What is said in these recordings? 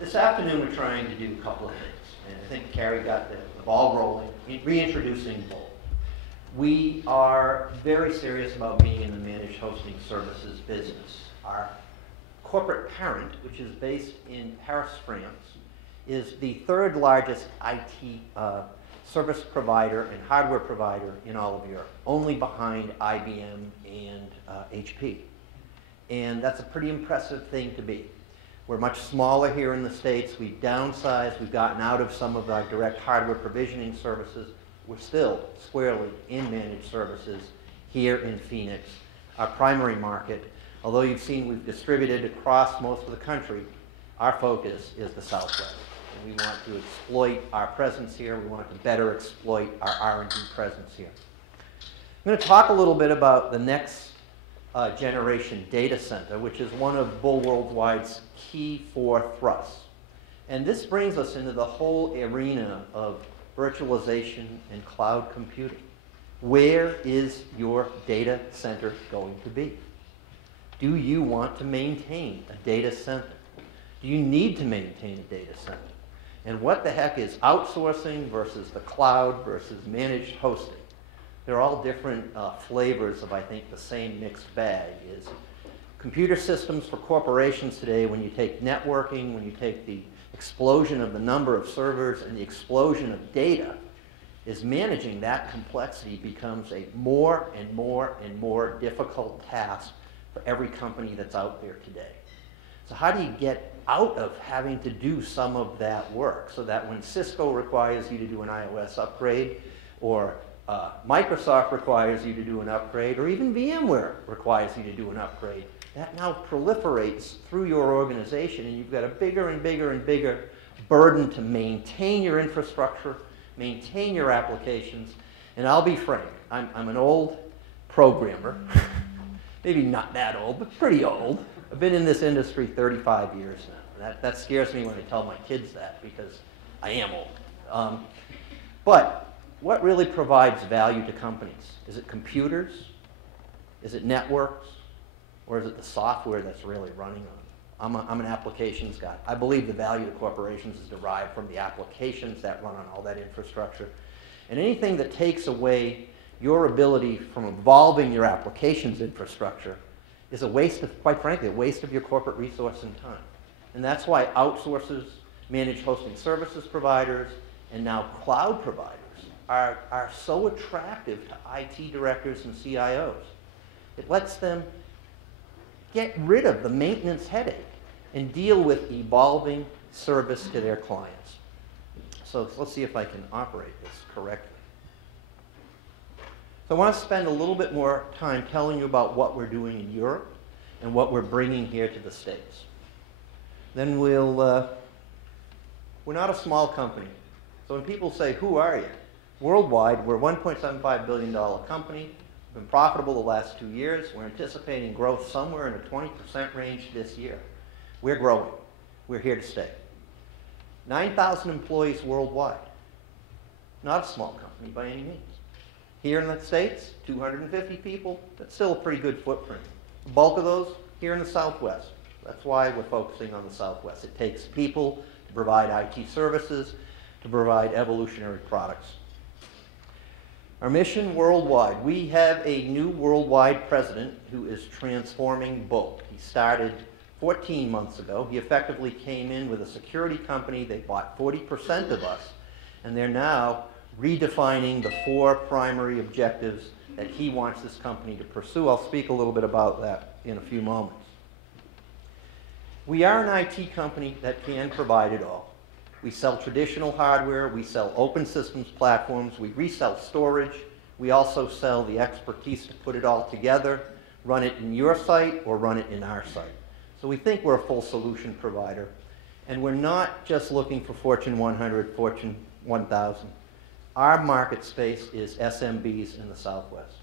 This afternoon we're trying to do a couple of things, and I think Carrie got the ball rolling, reintroducing Bull. We are very serious about being in the managed hosting services business. Our corporate parent, which is based in Paris, France, is the third largest IT service provider and hardware provider in all of Europe, only behind IBM and HP. And that's a pretty impressive thing to be. We're much smaller here in the States. We've downsized. We've gotten out of some of our direct hardware provisioning services. We're still squarely in managed services here in Phoenix, our primary market. Although you've seen we've distributed across most of the country, our focus is the Southwest. And we want to exploit our presence here. We want to better exploit our R&D presence here. I'm going to talk a little bit about the next generation data center, which is one of Bull Worldwide's key four thrusts. And this brings us into the whole arena of virtualization and cloud computing. Where is your data center going to be? Do you want to maintain a data center? Do you need to maintain a data center? And what the heck is outsourcing versus the cloud versus managed hosting? They're all different flavors of, I think, the same mixed bag. Is computer systems for corporations today, when you take networking, when you take the explosion of the number of servers and the explosion of data, is managing that complexity becomes a more and more and more difficult task for every company that's out there today. So how do you get out of having to do some of that work so that when Cisco requires you to do an iOS upgrade, or Microsoft requires you to do an upgrade, or even VMware requires you to do an upgrade, that now proliferates through your organization, and you've got a bigger and bigger and bigger burden to maintain your infrastructure, maintain your applications. And I'll be frank, I'm an old programmer, maybe not that old, but pretty old. I've been in this industry 35 years now. That scares me when I tell my kids that, because I am old. But what really provides value to companies? Is it computers? Is it networks? Or is it the software that's really running on them? I'm an applications guy. I believe the value to corporations is derived from the applications that run on all that infrastructure. And anything that takes away your ability from evolving your applications infrastructure is a waste of, quite frankly, a waste of your corporate resource and time. And that's why outsourcers, managed hosting services providers, and now cloud providers are so attractive to IT directors and CIOs. It lets them get rid of the maintenance headache and deal with evolving service to their clients. So let's see if I can operate this correctly. So I want to spend a little bit more time telling you about what we're doing in Europe and what we're bringing here to the States. Then we're not a small company. So when people say, who are you? Worldwide, we're a $1.75 billion company. We've been profitable the last 2 years. We're anticipating growth somewhere in the 20% range this year. We're growing. We're here to stay. 9,000 employees worldwide. Not a small company by any means. Here in the States, 250 people. That's still a pretty good footprint. The bulk of those here in the Southwest. That's why we're focusing on the Southwest. It takes people to provide IT services, to provide evolutionary products. Our mission worldwide. We have a new worldwide president who is transforming Bull. He started 14 months ago. He effectively came in with a security company. They bought 40% of us, and they're now redefining the 4 primary objectives that he wants this company to pursue. I'll speak a little bit about that in a few moments. We are an IT company that can provide it all. We sell traditional hardware, we sell open systems platforms, we resell storage, we also sell the expertise to put it all together, run it in your site or run it in our site. So we think we're a full solution provider, and we're not just looking for Fortune 100, Fortune 1000. Our market space is SMBs in the Southwest.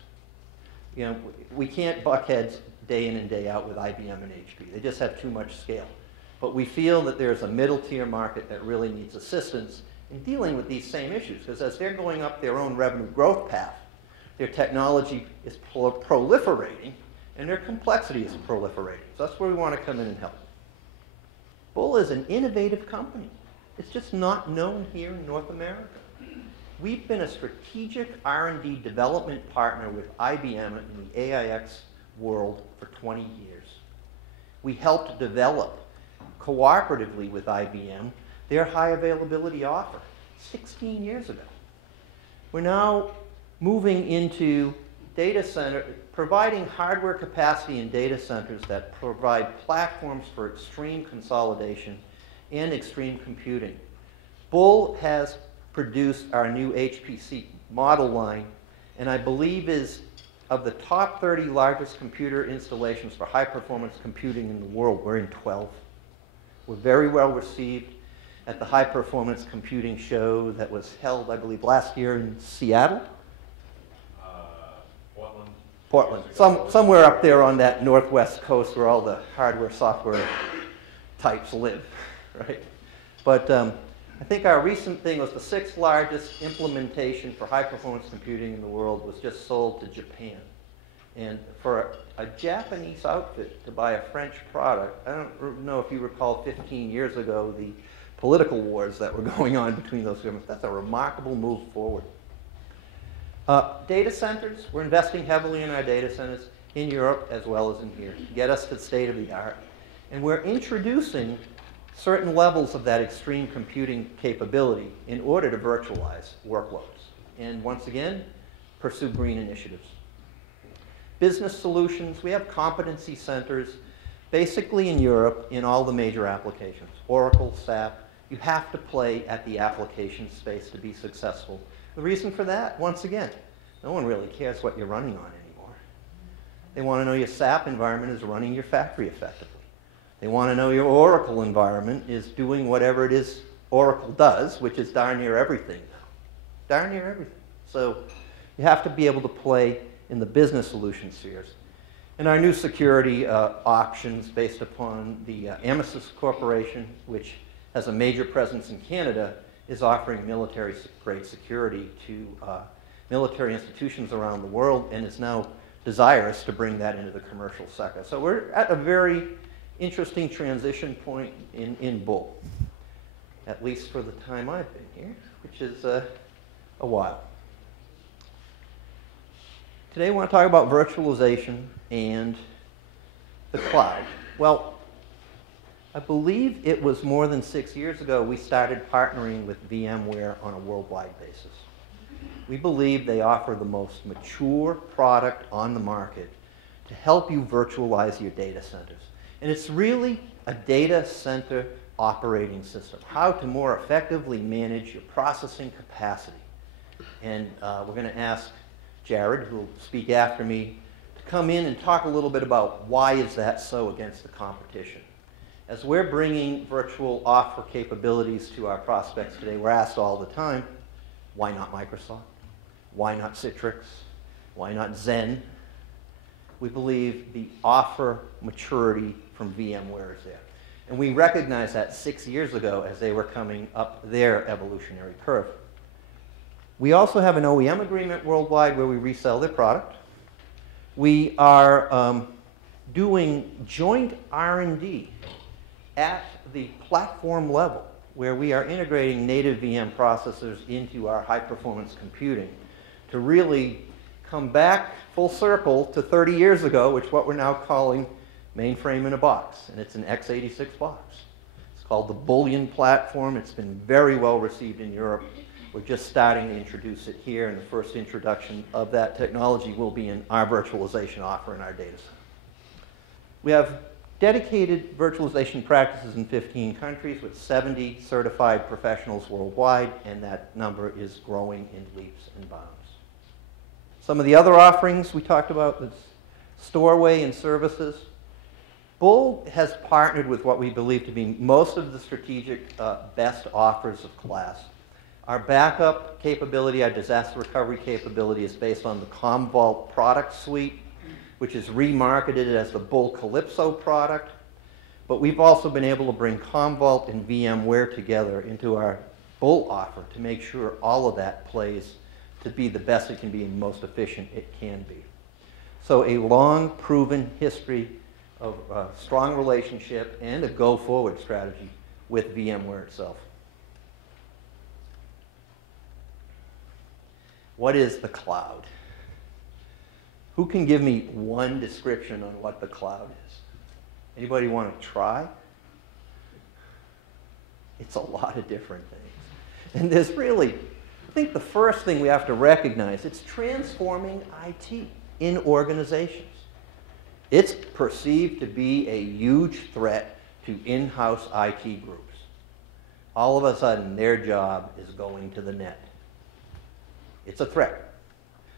You know, we can't buck heads day in and day out with IBM and HP. They just have too much scale. But we feel that there's a middle-tier market that really needs assistance in dealing with these same issues, because as they're going up their own revenue growth path, their technology is proliferating, and their complexity is proliferating. So that's where we want to come in and help. Bull is an innovative company. It's just not known here in North America. We've been a strategic R&D development partner with IBM in the AIX world for 20 years. We helped develop, cooperatively with IBM, their high availability offer 16 years ago. We're now moving into data center, providing hardware capacity in data centers that provide platforms for extreme consolidation and extreme computing. Bull has produced our new HPC model line, and I believe is of the top 30 largest computer installations for high-performance computing in the world. We're in 12. We're very well received at the high-performance computing show that was held, I believe, last year in Seattle. Portland. Somewhere up there on that northwest coast where all the hardware, software types live, right? But I think our recent thing was the 6th largest implementation for high-performance computing in the world was just sold to Japan. And for a Japanese outfit to buy a French product, I don't know if you recall 15 years ago the political wars that were going on between those governments. That's a remarkable move forward. Data centers, we're investing heavily in our data centers in Europe as well as in here to get us to the state of the art. And we're introducing certain levels of that extreme computing capability in order to virtualize workloads. And once again, pursue green initiatives. Business solutions, we have competency centers basically in Europe in all the major applications. Oracle, SAP, you have to play at the application space to be successful. The reason for that, once again, no one really cares what you're running on anymore. They want to know your SAP environment is running your factory effectively. They want to know your Oracle environment is doing whatever it is Oracle does, which is darn near everything now. Darn near everything. So you have to be able to play in the business solution spheres. And our new security options based upon the Amesis Corporation, which has a major presence in Canada, is offering military-grade security to military institutions around the world and is now desirous to bring that into the commercial sector. So we're at a very interesting transition point in Bull, at least for the time I've been here, which is a while. Today I want to talk about virtualization and the cloud. Well, I believe it was more than 6 years ago we started partnering with VMware on a worldwide basis. We believe they offer the most mature product on the market to help you virtualize your data centers. And it's really a data center operating system, how to more effectively manage your processing capacity. And we're going to ask Jared, who will speak after me, to come in and talk a little bit about why is that so against the competition. As we're bringing virtual offer capabilities to our prospects today, we're asked all the time, why not Microsoft? Why not Citrix? Why not Zen? We believe the offer maturity from VMware is there. And we recognized that 6 years ago as they were coming up their evolutionary curve. We also have an OEM agreement worldwide where we resell their product. We are doing joint R&D at the platform level, where we are integrating native VM processors into our high-performance computing to really come back full circle to 30 years ago, which is what we're now calling mainframe in a box, and it's an x86 box. It's called the Bullion platform. It's been very well received in Europe. We're just starting to introduce it here, and the first introduction of that technology will be in our virtualization offer in our data center. We have dedicated virtualization practices in 15 countries with 70 certified professionals worldwide, and that number is growing in leaps and bounds. Some of the other offerings we talked about is Storeway and services. Bull has partnered with what we believe to be most of the strategic best offers of class. Our backup capability, our disaster recovery capability is based on the Commvault product suite, which is remarketed as the Bull Calypso product. But we've also been able to bring Commvault and VMware together into our Bull offer to make sure all of that plays to be the best it can be and most efficient it can be. So a long proven history of a strong relationship and a go-forward strategy with VMware itself. What is the cloud? Who can give me one description on what the cloud is? Anybody want to try? It's a lot of different things. And there's really, I think the first thing we have to recognize, it's transforming IT in organizations. It's perceived to be a huge threat to in-house IT groups. All of a sudden, their job is going to the net. It's a threat.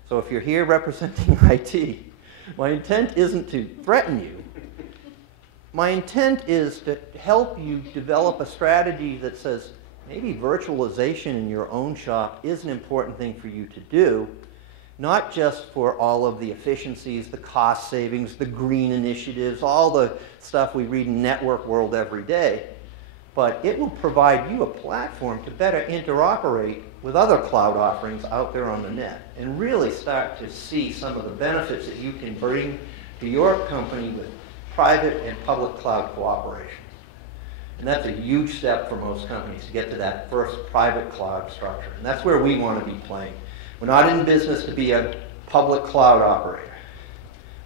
So if you're here representing IT, my intent isn't to threaten you. My intent is to help you develop a strategy that says maybe virtualization in your own shop is an important thing for you to do, not just for all of the efficiencies, the cost savings, the green initiatives, all the stuff we read in network world every day, but it will provide you a platform to better interoperate with other cloud offerings out there on the net and really start to see some of the benefits that you can bring to your company with private and public cloud cooperation. And that's a huge step for most companies to get to that first private cloud structure. And that's where we want to be playing. We're not in business to be a public cloud operator.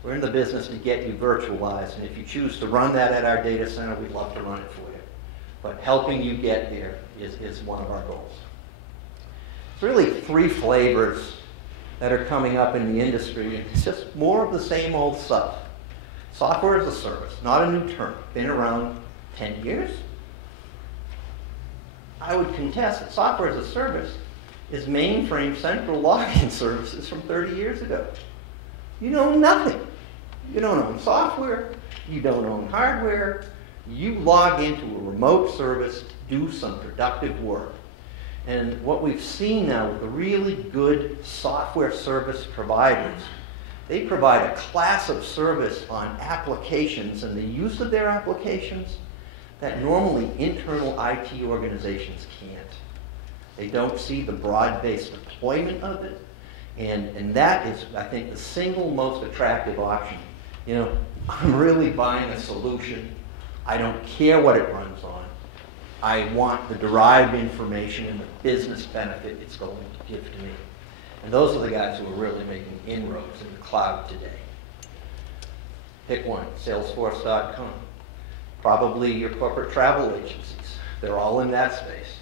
We're in the business to get you virtualized. And if you choose to run that at our data center, we'd love to run it for you. But helping you get there is one of our goals. It's really three flavors that are coming up in the industry. It's just more of the same old stuff. Software as a service, not a new term. Been around 10 years. I would contest that software as a service is mainframe central login services from 30 years ago. You own nothing. You don't own software. You don't own hardware. You log into a remote service to do some productive work. And what we've seen now with the really good software service providers, they provide a class of service on applications and the use of their applications that normally internal IT organizations can't. They don't see the broad-based deployment of it. And that is, I think, the single most attractive option. You know, I'm really buying a solution. I don't care what it runs on. I want the derived information and the business benefit it's going to give to me. And those are the guys who are really making inroads in the cloud today. Pick one, Salesforce.com. Probably your corporate travel agencies. They're all in that space.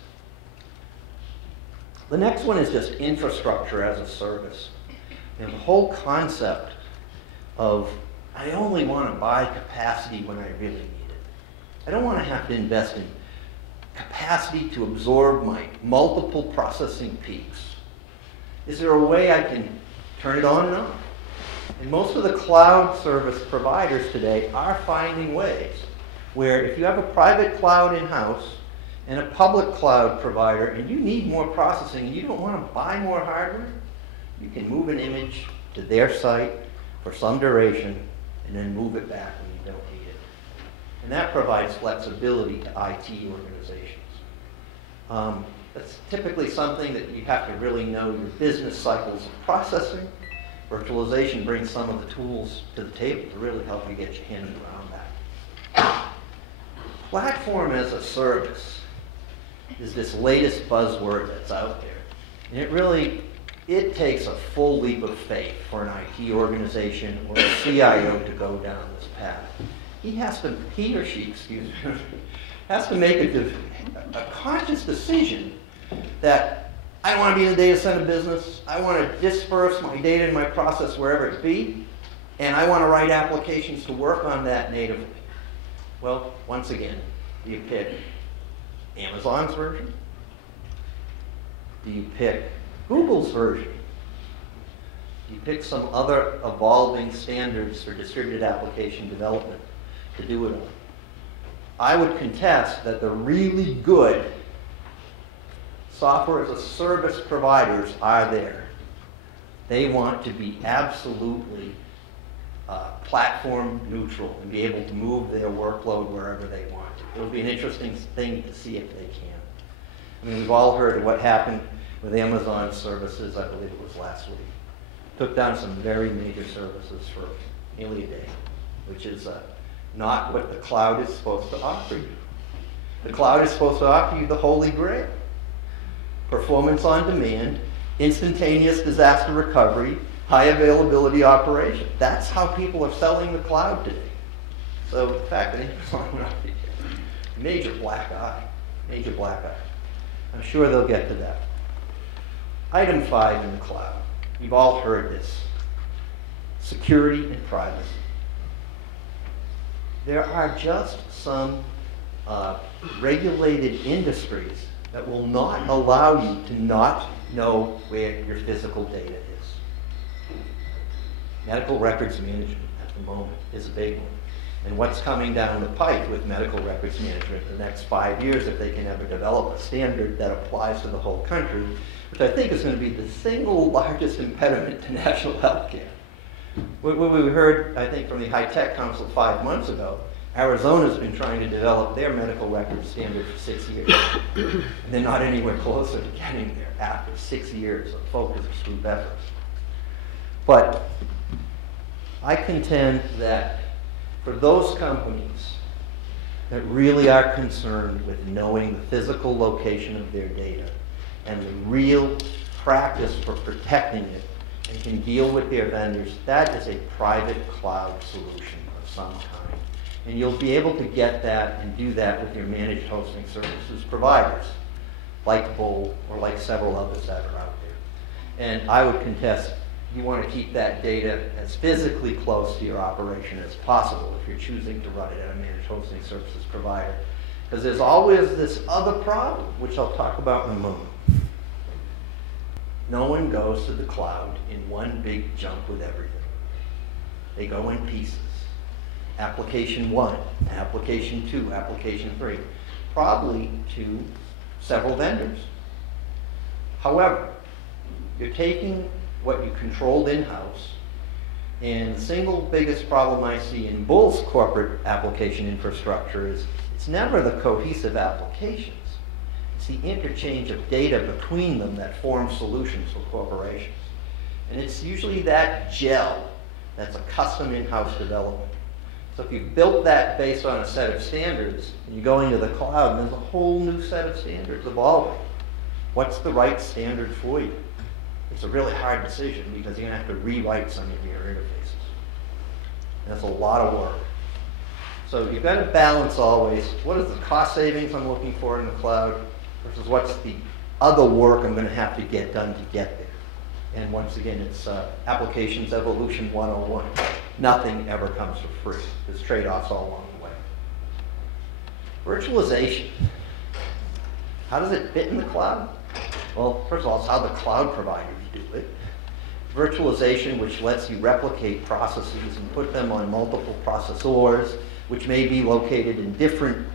The next one is just infrastructure as a service. And the whole concept of I only want to buy capacity when I really need it. I don't want to have to invest in capacity to absorb my multiple processing peaks. Is there a way I can turn it on and off? And most of the cloud service providers today are finding ways where if you have a private cloud in-house and a public cloud provider and you need more processing and you don't want to buy more hardware, you can move an image to their site for some duration and then move it back when you don't need it. And that provides flexibility to IT organizations. That's typically something that you have to really know your business cycles of processing. Virtualization brings some of the tools to the table to really help you get your hands around that. Platform as a service is this latest buzzword that's out there. And it takes a full leap of faith for an IT organization or a CIO to go down this path. He or she, has to make a conscious decision that I want to be in the data center business, I want to disperse my data and my process wherever it be, and I want to write applications to work on that natively. Well, once again, do you pick Amazon's version? Do you pick Google's version? Do you pick some other evolving standards for distributed application development to do it on? I would contest that the really good software as a service providers are there. They want to be absolutely platform neutral and be able to move their workload wherever they want. It'll be an interesting thing to see if they can. I mean, we've all heard of what happened with Amazon services, I believe it was last week. Took down some very major services for nearly a day, which is not what the cloud is supposed to offer you. The cloud is supposed to offer you the holy grail. Performance on demand, instantaneous disaster recovery, high availability operation. That's how people are selling the cloud today. So the fact that Amazon went up, major black eye, major black eye. I'm sure they'll get to that. Item 5 in the cloud. You've all heard this. Security and privacy. There are just some regulated industries that will not allow you to not know where your physical data is. Medical records management at the moment is a big one. And what's coming down the pike with medical records management in the next 5 years, if they can ever develop a standard that applies to the whole country, which I think is going to be the single largest impediment to national health care. What we heard, I think, from the High Tech Council 5 months ago, Arizona's been trying to develop their medical records standard for 6 years. And they're not anywhere closer to getting there after 6 years of focused group efforts. But I contend that for those companies that really are concerned with knowing the physical location of their data and the real practice for protecting it and can deal with their vendors, that is a private cloud solution of some kind. And you'll be able to get that and do that with your managed hosting services providers, like Bull or like several others that are out there. And I would contest you want to keep that data as physically close to your operation as possible if you're choosing to run it at a managed hosting services provider. Because there's always this other problem, which I'll talk about in a moment. No one goes to the cloud in one big jump with everything. They go in pieces. Application 1, application 2, application 3, probably to several vendors. However, you're taking what you controlled in-house, and the single biggest problem I see in Bull's corporate application infrastructure is it's never the cohesive applications. It's the interchange of data between them that forms solutions for corporations. And it's usually that gel that's a custom in-house development. So if you've built that based on a set of standards, and you go into the cloud, and there's a whole new set of standards evolving. What's the right standard for you? It's a really hard decision because you're going to have to rewrite some of your interfaces. And that's a lot of work. So you've got to balance always, what is the cost savings I'm looking for in the cloud versus what's the other work I'm going to have to get done to get there. And once again, it's Applications Evolution 101. Nothing ever comes for free. There's trade-offs all along the way. Virtualization. How does it fit in the cloud? Well, first of all, it's how the cloud providers do it. Virtualization, which lets you replicate processes and put them on multiple processors, which may be located in different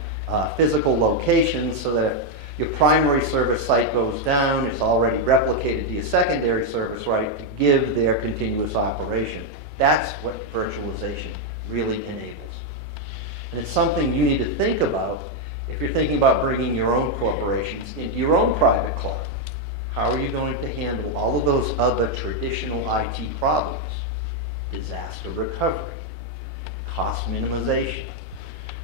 physical locations so that your primary service site goes down, it's already replicated to your secondary service right to give their continuous operation. That's what virtualization really enables. And it's something you need to think about if you're thinking about bringing your own corporations into your own private cloud. How are you going to handle all of those other traditional IT problems? Disaster recovery, cost minimization.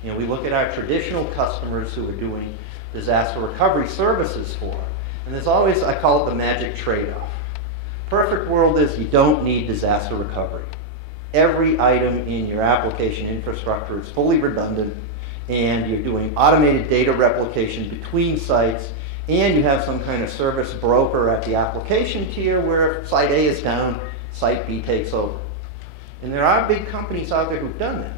You know, we look at our traditional customers who are doing disaster recovery services for, and there's always, I call it the magic trade-off. Perfect world is you don't need disaster recovery. Every item in your application infrastructure is fully redundant, and you're doing automated data replication between sites, and you have some kind of service broker at the application tier where if site A is down, site B takes over. And there are big companies out there who've done that,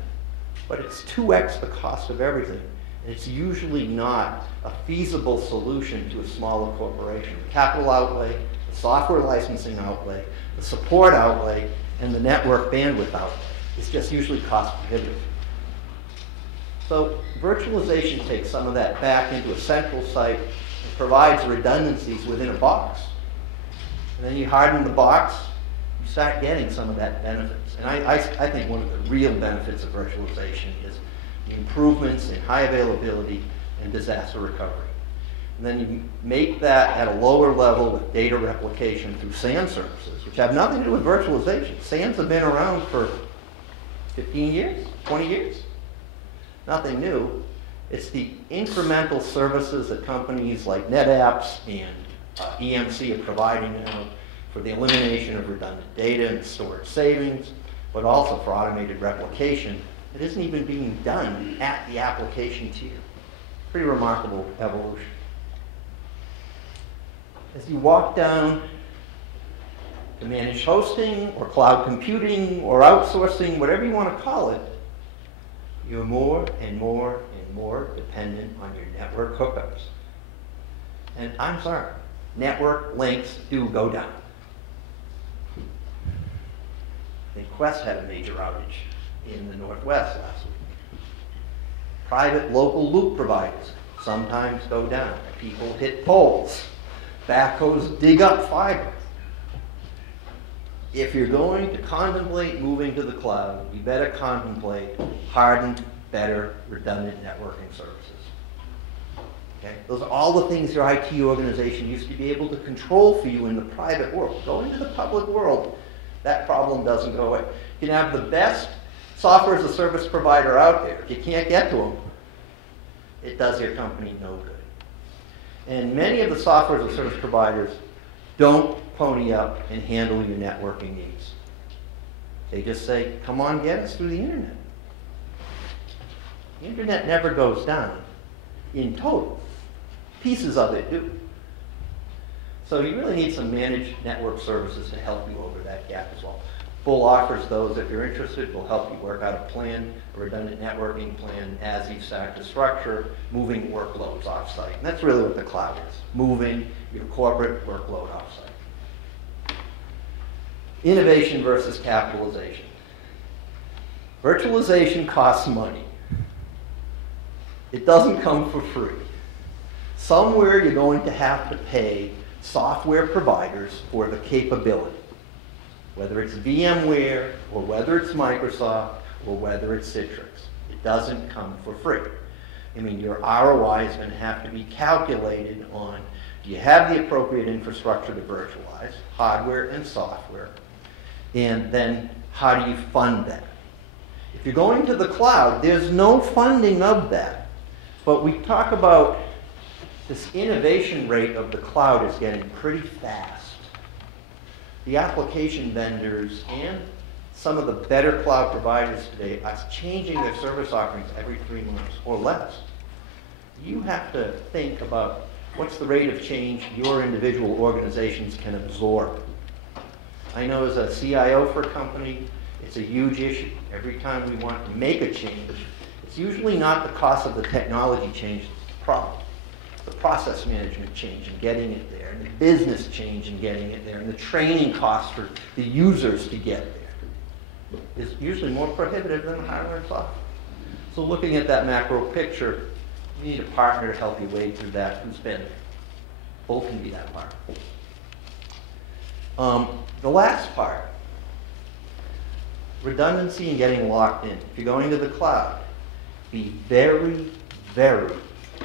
but it's 2x the cost of everything. And it's usually not a feasible solution to a smaller corporation. The capital outlay, the software licensing outlay, the support outlay, and the network bandwidth outlay is just usually cost prohibitive. So virtualization takes some of that back into a central site and provides redundancies within a box. And then you harden the box, you start getting some of that benefits. And I think one of the real benefits of virtualization is the improvements in high availability and disaster recovery. And then you make that at a lower level with data replication through SAN services, which have nothing to do with virtualization. SANs have been around for 15 years, 20 years. Nothing new. It's the incremental services that companies like NetApps and EMC are providing now for the elimination of redundant data and storage savings, but also for automated replication. It isn't even being done at the application tier. Pretty remarkable evolution. As you walk down to managed hosting or cloud computing or outsourcing, whatever you want to call it, you're more and more and more dependent on your network hookups. And I'm sorry, network links do go down. I think Quest had a major outage in the Northwest last week. Private local loop providers sometimes go down. People hit poles. Backhoes dig up fiber. If you're going to contemplate moving to the cloud, you better contemplate hardened, better, redundant networking services. Okay? Those are all the things your IT organization used to be able to control for you in the private world. Go into the public world, that problem doesn't go away. You can have the best software as a service provider out there. If you can't get to them, it does your company no good. And many of the software as a service providers don't pony up and handle your networking needs. They just say, come on, get us through the internet. The internet never goes down in total. Pieces of it do. So you really need some managed network services to help you over that gap as well. Bull offers those. If you're interested, we'll help you work out a plan, a redundant networking plan as you start to structure moving workloads offsite. And that's really what the cloud is, moving your corporate workload offsite. Innovation versus capitalization. Virtualization costs money. It doesn't come for free. Somewhere you're going to have to pay software providers for the capability. Whether it's VMware, or whether it's Microsoft, or whether it's Citrix. It doesn't come for free. I mean, your ROI is going to have to be calculated on, do you have the appropriate infrastructure to virtualize, hardware and software, and then how do you fund that? If you're going to the cloud, there's no funding of that. But we talk about this innovation rate of the cloud is getting pretty fast. The application vendors and some of the better cloud providers today are changing their service offerings every 3 months or less. You have to think about what's the rate of change your individual organizations can absorb. I know as a CIO for a company, it's a huge issue. Every time we want to make a change, it's usually not the cost of the technology change that's the problem. The process management change and getting it there, and the business change and getting it there, and the training costs for the users to get there is usually more prohibitive than the hardware and software. So looking at that macro picture, you need a partner to help you wade through that who's been there. Both can be that partner. The last part, redundancy and getting locked in. If you're going to the cloud, be very, very,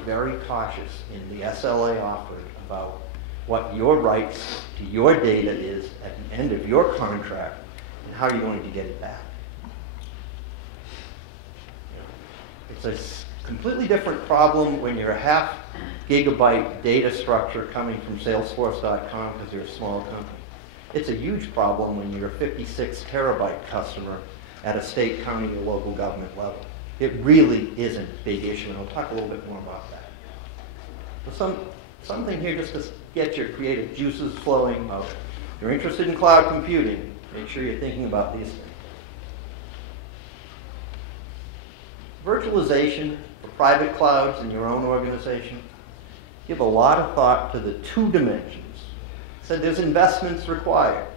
very cautious in the SLA offered about what your rights to your data is at the end of your contract and how you're going to get it back. It's a completely different problem when you're a half gigabyte data structure coming from Salesforce.com because you're a small company. It's a huge problem when you're a 56 terabyte customer at a state, county, or local government level. It really isn't a big issue, and I'll talk a little bit more about that. So something here just to get your creative juices flowing. If you're interested in cloud computing, make sure you're thinking about these things. Virtualization for private clouds in your own organization, give a lot of thought to the 2 dimensions. So there's investments required.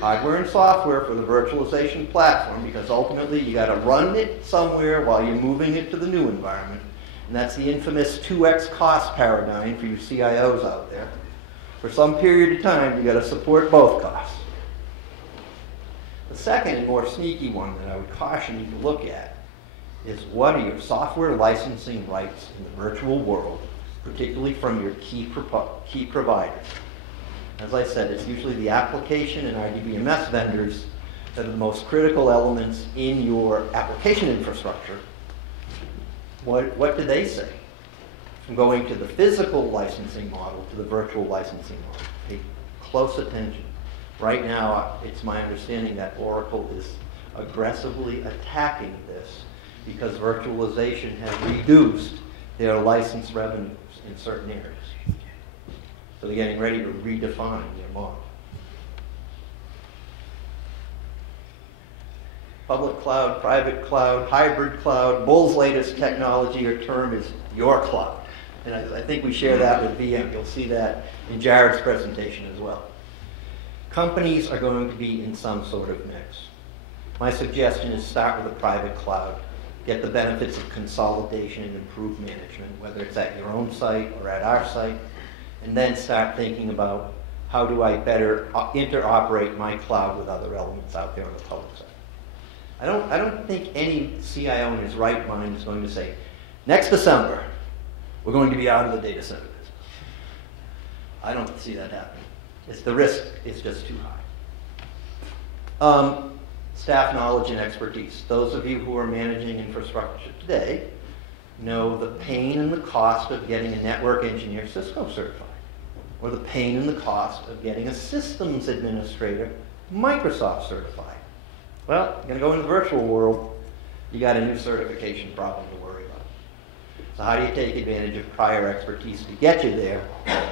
Hardware and software for the virtualization platform, because ultimately you got to run it somewhere while you're moving it to the new environment. And that's the infamous 2x cost paradigm for you CIOs out there. For some period of time, you got to support both costs. The second and more sneaky one that I would caution you to look at is what are your software licensing rights in the virtual world, particularly from your key providers. As I said, it's usually the application and RDBMS vendors that are the most critical elements in your application infrastructure. What do they say? From going to the physical licensing model to the virtual licensing model. Pay close attention. Right now, it's my understanding that Oracle is aggressively attacking this because virtualization has reduced their license revenues in certain areas. So they're getting ready to redefine their model. Public cloud, private cloud, hybrid cloud. Bull's latest technology or term is your cloud. And I think we share that with VM. You'll see that in Jared's presentation as well. Companies are going to be in some sort of mix. My suggestion is start with a private cloud. Get the benefits of consolidation and improved management, whether it's at your own site or at our site, and then start thinking about how do I better interoperate my cloud with other elements out there on the public side. I don't think any CIO in his right mind is going to say, next December, we're going to be out of the data center business. I don't see that happening. The risk is just too high. Staff knowledge and expertise. Those of you who are managing infrastructure today know the pain and the cost of getting a network engineer Cisco certified, or the pain and the cost of getting a systems administrator Microsoft certified. Well, you're going to go in the virtual world, you got a new certification problem to worry about. So how do you take advantage of prior expertise to get you there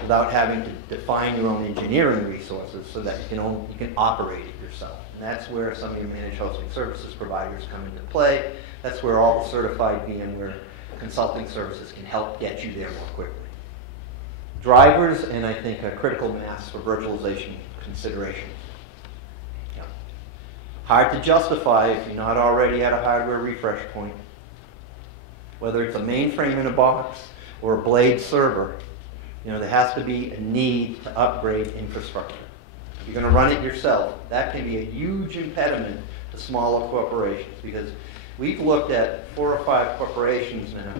without having to define your own engineering resources so that you can operate it yourself? And that's where some of your managed hosting services providers come into play. That's where all the certified VMware consulting services can help get you there more quickly. Drivers, and I think a critical mass for virtualization consideration. Yeah. Hard to justify if you're not already at a hardware refresh point. Whether it's a mainframe in a box or a blade server, there has to be a need to upgrade infrastructure. If you're going to run it yourself, that can be a huge impediment to smaller corporations, because we've looked at 4 or 5 corporations now.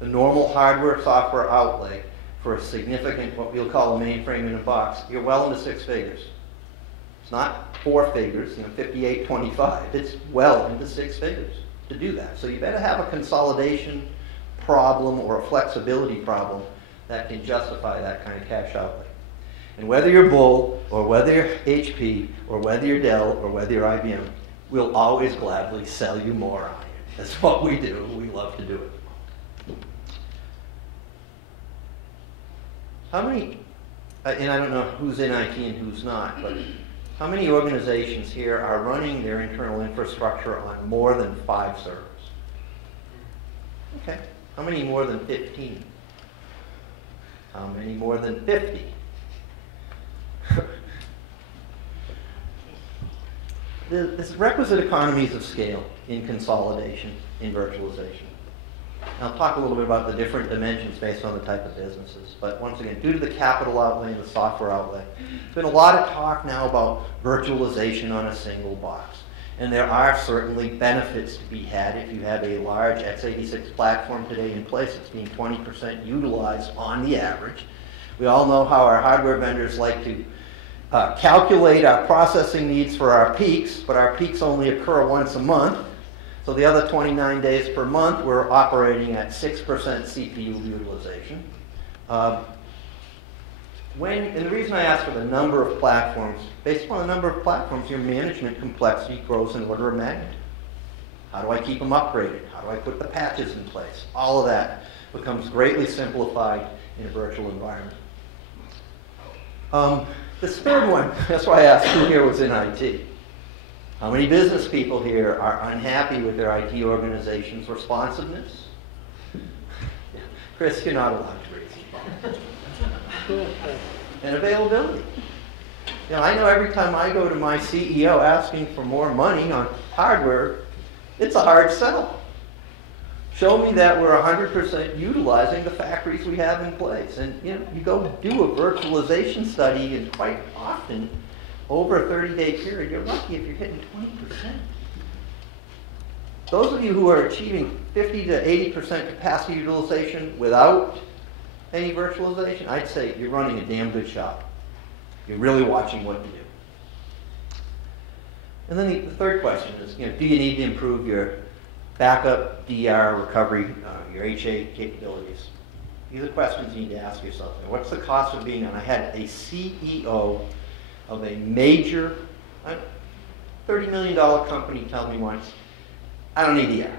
The normal hardware software outlay for a significant, what we'll call a mainframe in a box, you're well into 6 figures. It's not 4 figures, 58, 25. It's well into 6 figures to do that. So you better have a consolidation problem or a flexibility problem that can justify that kind of cash outlay. And whether you're Bull, or whether you're HP, or whether you're Dell, or whether you're IBM, we'll always gladly sell you more on it. That's what we do. We love to do it. How many, and I don't know who's in IT and who's not, but how many organizations here are running their internal infrastructure on more than 5 servers? Okay. How many more than 15? How many more than 50? There's requisite economies of scale in consolidation, in virtualization. And I'll talk a little bit about the different dimensions based on the type of businesses. But once again, due to the capital outlay and the software outlay, there's been a lot of talk now about virtualization on a single box. And there are certainly benefits to be had if you have a large x86 platform today in place. It's being 20% utilized on the average. We all know how our hardware vendors like to calculate our processing needs for our peaks, but our peaks only occur once a month. So the other 29 days per month, we're operating at 6% CPU utilization. And the reason I ask for the number of platforms, based upon the number of platforms, your management complexity grows in order of magnitude. How do I keep them upgraded? How do I put the patches in place? All of that becomes greatly simplified in a virtual environment. This third one, that's why I asked who here was in IT. How many business people here are unhappy with their IT organization's responsiveness? Yeah. Chris, you're not allowed to raise your hand. And availability. I know every time I go to my CEO asking for more money on hardware, it's a hard sell. Show me that we're 100% utilizing the factories we have in place. And you go do a virtualization study, and quite often, over a 30-day period, you're lucky if you're hitting 20%. Those of you who are achieving 50 to 80% capacity utilization without any virtualization, I'd say you're running a damn good shop. You're really watching what you do. And then the third question is, do you need to improve your backup, DR, recovery, your HA capabilities. These are questions you need to ask yourself. What's the cost of being on? I had a CEO of a major $30 million company tell me once, I don't need DR.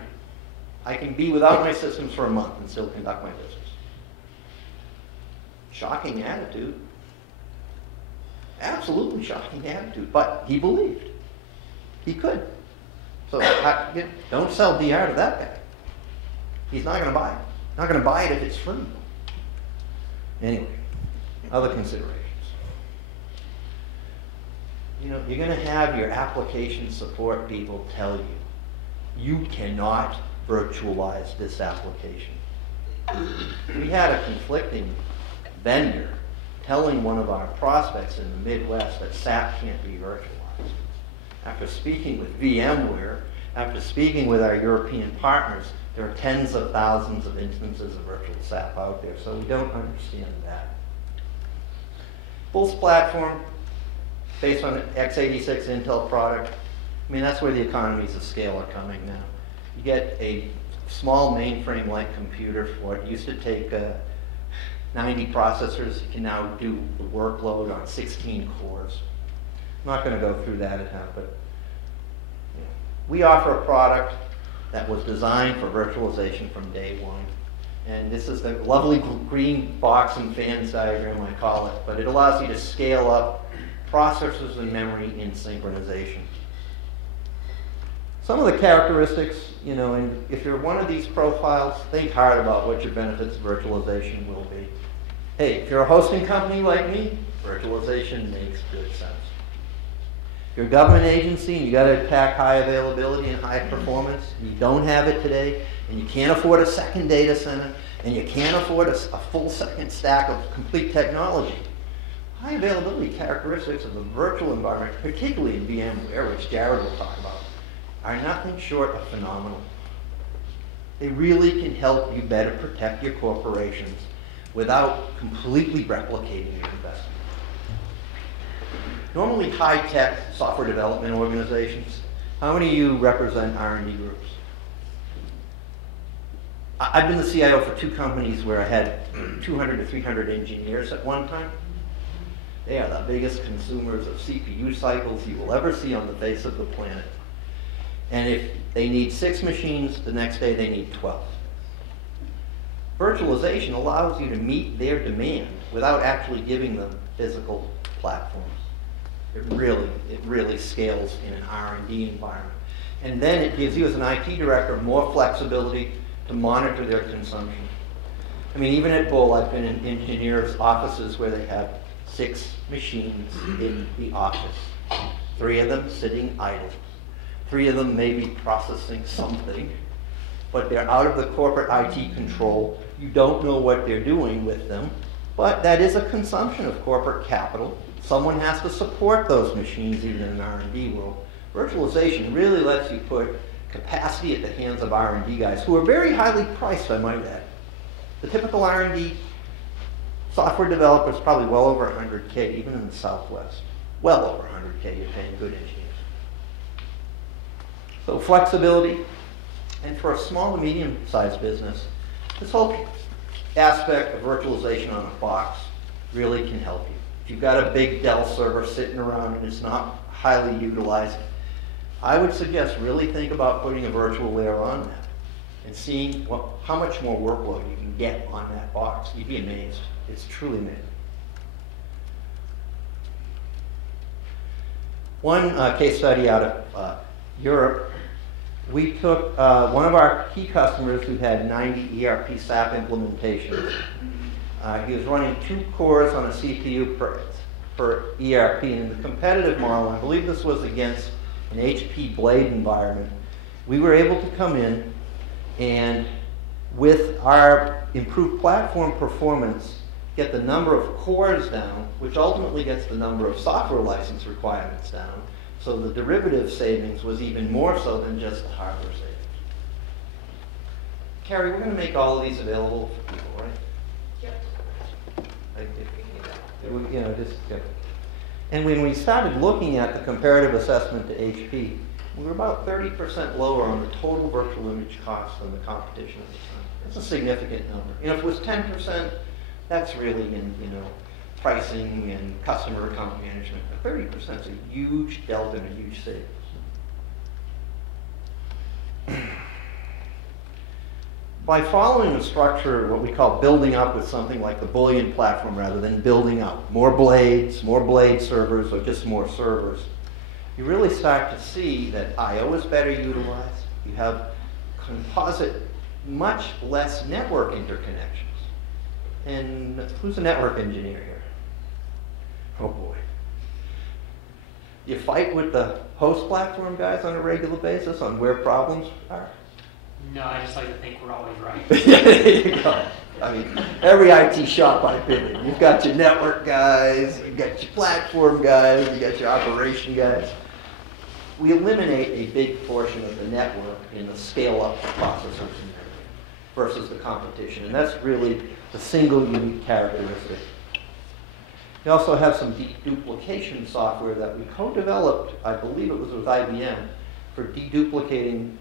I can be without my systems for a month and still conduct my business. Shocking attitude. Absolutely shocking attitude. But he believed. He could. So don't sell DR to that guy. He's not going to buy it. Not going to buy it if it's free. Anyway, other considerations. You know, you're going to have your application support people tell you, you cannot virtualize this application. We had a conflicting vendor telling one of our prospects in the Midwest that SAP can't be virtualized. After speaking with VMware, after speaking with our European partners, there are tens of thousands of instances of virtual SAP out there, so we don't understand that. Pulse platform, based on an x86 Intel product, I mean, that's where the economies of scale are coming now. You get a small mainframe-like computer for it. It used to take 90 processors. You can now do the workload on 16 cores. I'm not going to go through that, but yeah. We offer a product that was designed for virtualization from day one. And this is the lovely green box and fans diagram, I call it, but it allows you to scale up processors and memory in synchronization. Some of the characteristics, you know, and if you're one of these profiles, think hard about what your benefits of virtualization will be. Hey, if you're a hosting company like me, virtualization makes good sense. If you're a government agency and you got to attack high availability and high performance, and you don't have it today, and you can't afford a second data center, and you can't afford a full second stack of complete technology, high availability characteristics of the virtual environment, particularly in VMware, which Jared will talk about, are nothing short of phenomenal. They really can help you better protect your corporations without completely replicating your investment. Normally high-tech software development organizations, how many of you represent R&D groups? I've been the CIO for 2 companies where I had 200 to 300 engineers at one time. They are the biggest consumers of CPU cycles you will ever see on the face of the planet. And if they need 6 machines, the next day they need 12. Virtualization allows you to meet their demand without actually giving them physical platforms. It really scales in an R&D environment. And then it gives you as an IT director more flexibility to monitor their consumption. I mean, even at Bull, I've been in engineers' offices where they have 6 machines in the office. 3 of them sitting idle. 3 of them may be processing something, but they're out of the corporate IT control. You don't know what they're doing with them, but that is a consumption of corporate capital. Someone has to support those machines even in an R&D world. Virtualization really lets you put capacity at the hands of R&D guys who are very highly priced, I might add. The typical R&D software developer is probably well over 100K, even in the Southwest. Well over 100K, you're paying good engineers. So flexibility, and for a small to medium-sized business, this whole aspect of virtualization on a box really can help you. If you've got a big Dell server sitting around and it's not highly utilized, I would suggest really think about putting a virtual layer on that and seeing how much more workload you can get on that box. You'd be amazed. It's truly amazing. One case study out of Europe, we took one of our key customers who had 90 ERP SAP implementations. He was running 2 cores on a CPU per ERP. And in the competitive model, I believe this was against an HP Blade environment, we were able to come in and with our improved platform performance, get the number of cores down, which ultimately gets the number of software license requirements down. So the derivative savings was even more so than just the hardware savings. Carrie, we're going to make all of these available for people, right? Yep. You know, And when we started looking at the comparative assessment to HP, we were about 30% lower on the total virtual image cost than the competition at the time. That's a significant number. You know, if it was 10%, that's really in, you know, pricing and customer account management. But 30% is a huge delta and a huge savings. By following the structure, what we call building up with something like the Boolean platform rather than building out, more blade servers, or just more servers, you really start to see that I/O is better utilized. You have composite, much less network interconnections. And who's a network engineer here? Oh boy. You fight with the host platform guys on a regular basis on where problems are? No, I just like to think we're always right. There you go. I mean, every IT shop I've been in, you've got your network guys, you've got your platform guys, you've got your operation guys. We eliminate a big portion of the network in the scale-up processors versus the competition, and that's really the single unique characteristic. We also have some deduplication software that we co-developed, I believe it was with IBM, for deduplicating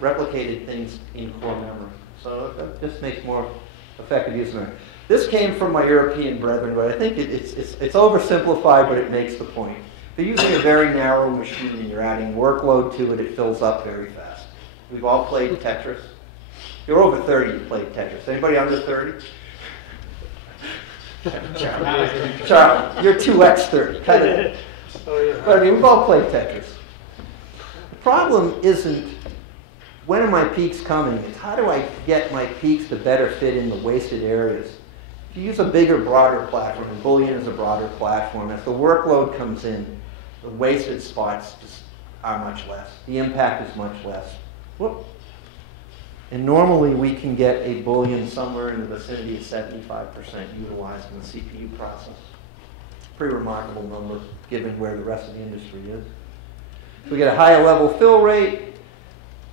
replicated things in core memory. So that just makes more effective use of memory. This came from my European brethren, but I think it's oversimplified, but it makes the point. If you're using a very narrow machine and you're adding workload to it, it fills up very fast. We've all played Tetris. If you're over 30, you played Tetris. Anybody under 30? Charlie, you're 2x30. Kind of. But I mean, we've all played Tetris. The problem isn't when are my peaks coming, it's how do I get my peaks to better fit in the wasted areas. If you use a bigger, broader platform, and Boolean is a broader platform, as the workload comes in, the wasted spots just are much less. The impact is much less. Whoop. And normally we can get a Boolean somewhere in the vicinity of 75% utilized in the CPU process. Pretty remarkable number given where the rest of the industry is. So we get a higher level fill rate.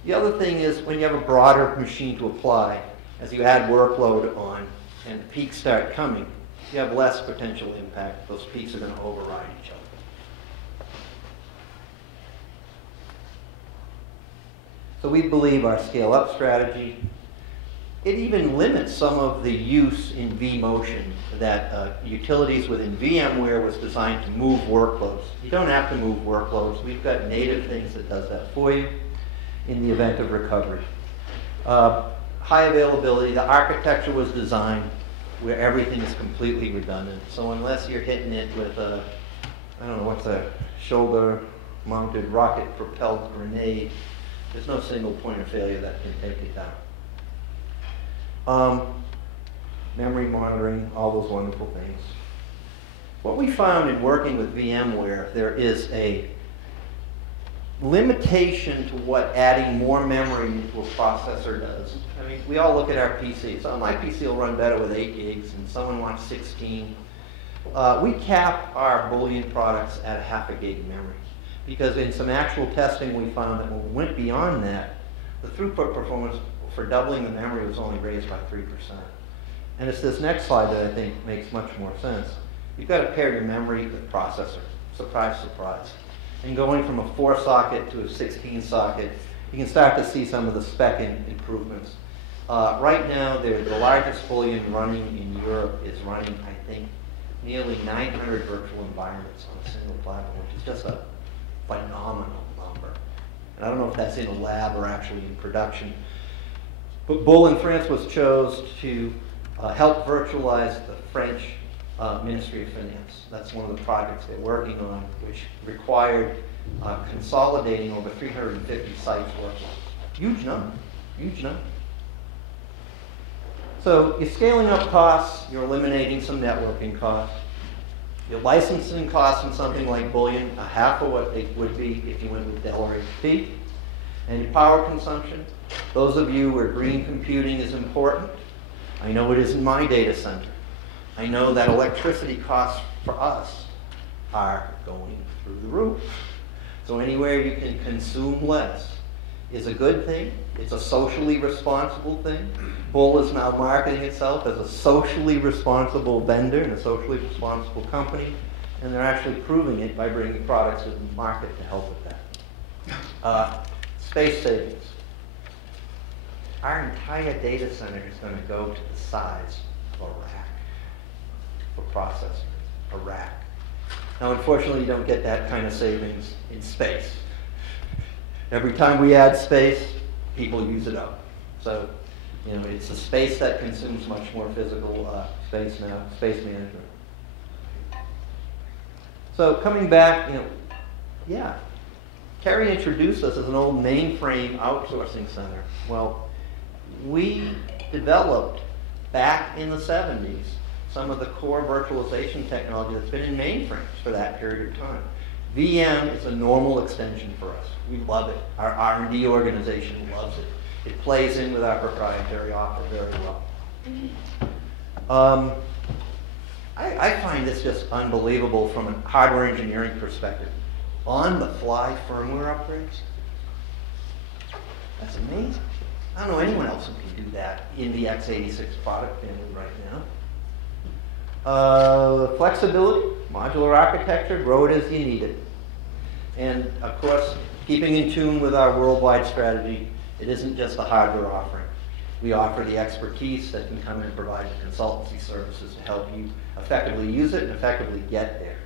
The other thing is when you have a broader machine to apply, as you add workload on and the peaks start coming, you have less potential impact. Those peaks are going to override each other. So we believe our scale-up strategy, it even limits some of the use in vMotion that utilities within VMware was designed to move workloads. You don't have to move workloads. We've got native things that does that for you in the event of recovery. High availability, the architecture was designed where everything is completely redundant. So unless you're hitting it with a, I don't know, what's a shoulder-mounted rocket-propelled grenade, there's no single point of failure that can take it down. Memory monitoring, all those wonderful things. What we found in working with VMware, there is a limitation to what adding more memory into a processor does. I mean, we all look at our PC. So my PC will run better with 8 gigs, and someone wants 16. We cap our Boolean products at 0.5 gig memory. Because in some actual testing, we found that when we went beyond that, the throughput performance for doubling the memory was only raised by 3%. And it's this next slide that I think makes much more sense. You've got to pair your memory with processor. Surprise, surprise. And going from a 4-socket to a 16-socket, you can start to see some of the spec improvements. Right now, the largest Boolean running in Europe is running, I think, nearly 900 virtual environments on a single platform, which is just a phenomenal number. And I don't know if that's in a lab or actually in production. But Bull in France was chosen to help virtualize the French Ministry of Finance. That's one of the projects they're working on, which required consolidating over 350 sites workloads. Huge number, huge number. So you're scaling up costs, you're eliminating some networking costs. Your licensing costs in something like Boolean, 1/2 of what they would be if you went with Dell or HP. And your power consumption, those of you where green computing is important, I know it is in my data center. I know that electricity costs for us are going through the roof. So anywhere you can consume less is a good thing. It's a socially responsible thing. Bull is now marketing itself as a socially responsible vendor and a socially responsible company. and they're actually proving it by bringing products to the market to help with that. Space savings. Our entire data center is going to go to the size of a rack for processing, a rack. Now, unfortunately, you don't get that kind of savings in space. Every time we add space, people use it up. So, it's the space that consumes much more physical space now, space management. So coming back, Carrie introduced us as an old mainframe outsourcing center. Well, we developed back in the 70s some of the core virtualization technology that's been in mainframes for that period of time. VM is a normal extension for us. We love it. Our R&D organization loves it. It plays in with our proprietary offer very well. I find this just unbelievable from a hardware engineering perspective. On-the-fly firmware upgrades? That's amazing. I don't know anyone else who can do that in the x86 product family right now. Flexibility, modular architecture, grow it as you need it. And of course, keeping in tune with our worldwide strategy, it isn't just a hardware offering. We offer the expertise that can come in and provide the consultancy services to help you effectively use it and effectively get there.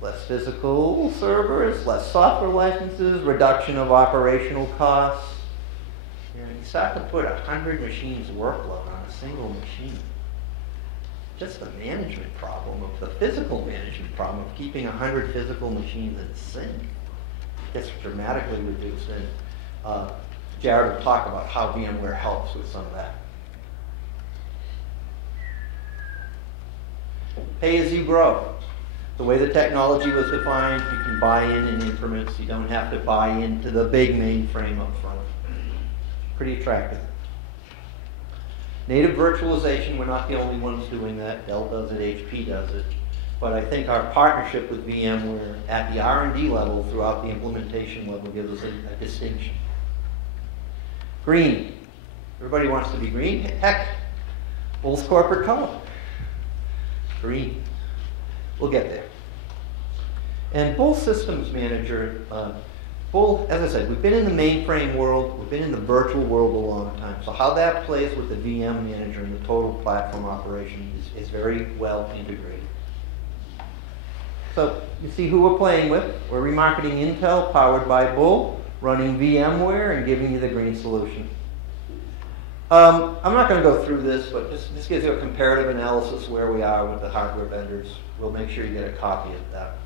Less physical servers, less software licenses, reduction of operational costs. You start to put 100 machines workload on a single machine. Just the management problem of the physical management problem of keeping 100 physical machines in sync gets dramatically reduced. And Jared will talk about how VMware helps with some of that. Pay as you grow. The way the technology was defined, you can buy in increments. You don't have to buy into the big mainframe up front. Pretty attractive. Native virtualization, we're not the only ones doing that. Dell does it, HP does it. But I think our partnership with VMware at the R&D level throughout the implementation level gives us a distinction. Green. Everybody wants to be green. Heck, Bull's corporate color. Green. We'll get there. And Bull Systems Manager, Bull, as I said, we've been in the mainframe world, we've been in the virtual world a long time. So how that plays with the VM Manager and the total platform operation is very well integrated. So you see who we're playing with. We're remarketing Intel, powered by Bull, running VMware, and giving you the green solution. I'm not going to go through this, but this gives you a comparative analysis where we are with the hardware vendors. We'll make sure you get a copy of that.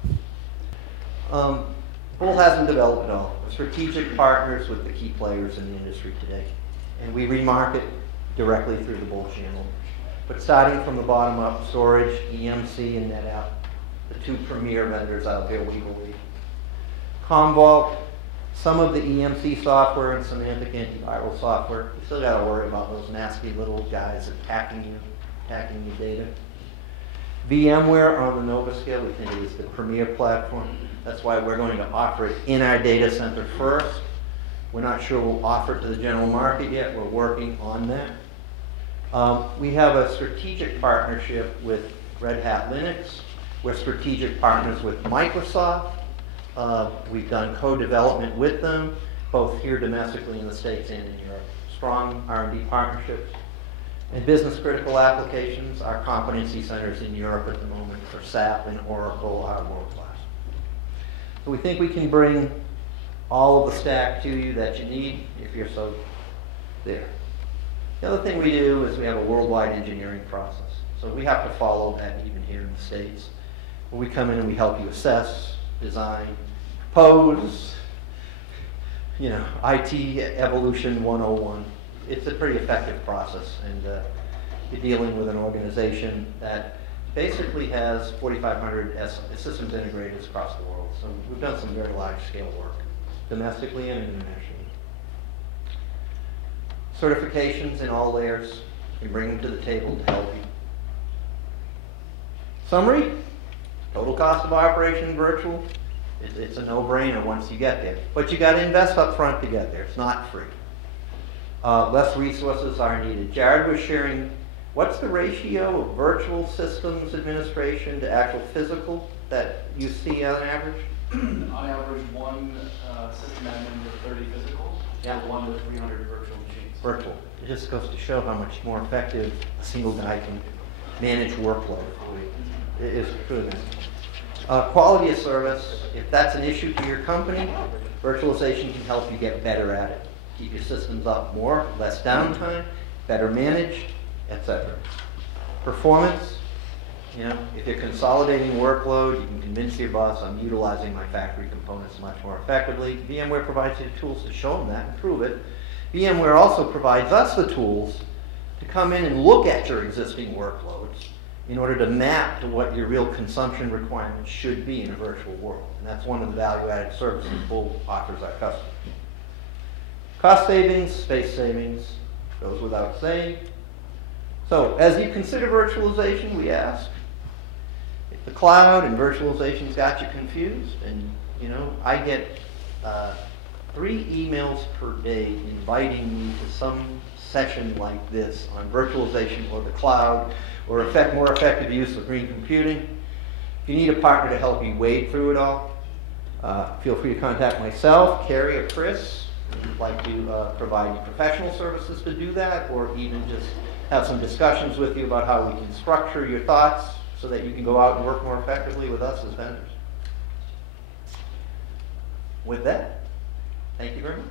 Bull hasn't developed it all. We're strategic partners with the key players in the industry today. And we remarket directly through the Bull channel. But starting from the bottom up, storage, EMC, and NetApp, the two premier vendors out there, we believe. Commvault, some of the EMC software and semantic antiviral software. You still got to worry about those nasty little guys attacking your data. VMware on the Nova scale, we think it is the premier platform. That's why we're going to offer it in our data center first. We're not sure we'll offer it to the general market yet. We're working on that. We have a strategic partnership with Red Hat Linux. We're strategic partners with Microsoft. We've done co-development with them, both here domestically in the States and in Europe. Strong R&D partnerships. And business critical applications, our competency centers in Europe at the moment for SAP and Oracle are world class. So we think we can bring all of the stack to you that you need if you're so there. The other thing we do is we have a worldwide engineering process. So we have to follow that even here in the States. Where we come in and we help you assess, design, propose, IT evolution 101. It's a pretty effective process, and you're dealing with an organization that basically has 4,500 systems integrators across the world. So we've done some very large-scale work, domestically and internationally. Certifications in all layers. We bring them to the table to help you. Summary, total cost of operation virtual. It's a no-brainer once you get there. But you got to invest up front to get there. It's not free. Less resources are needed. Jared was sharing What's the ratio of virtual systems administration to actual physical that you see on average? On average, one system admin to 30 physical, Yeah. or 1 to 300 virtual machines. Virtual. It just goes to show how much more effective a single guy can manage workload. It is true. Quality of service, if that's an issue to your company, virtualization can help you get better at it. Keep your systems up more, less downtime, better managed, etc. Performance, if you're consolidating workload, you can convince your boss I'm utilizing my factory components much more effectively. VMware provides you the tools to show them that and prove it. VMware also provides us the tools to come in and look at your existing workloads in order to map to what your real consumption requirements should be in a virtual world. And that's one of the value-added services Bull offers our customers. Cost savings, space savings, goes without saying. So, as you consider virtualization, we ask, if the cloud and virtualization's got you confused, and I get 3 emails per day inviting me to some session like this on virtualization or the cloud, or more effective use of green computing. If you need a partner to help you wade through it all, feel free to contact myself, Carrie, or Chris. We'd like to provide you professional services to do that, or even just have some discussions with you about how we can structure your thoughts so that you can go out and work more effectively with us as vendors. With that, thank you very much.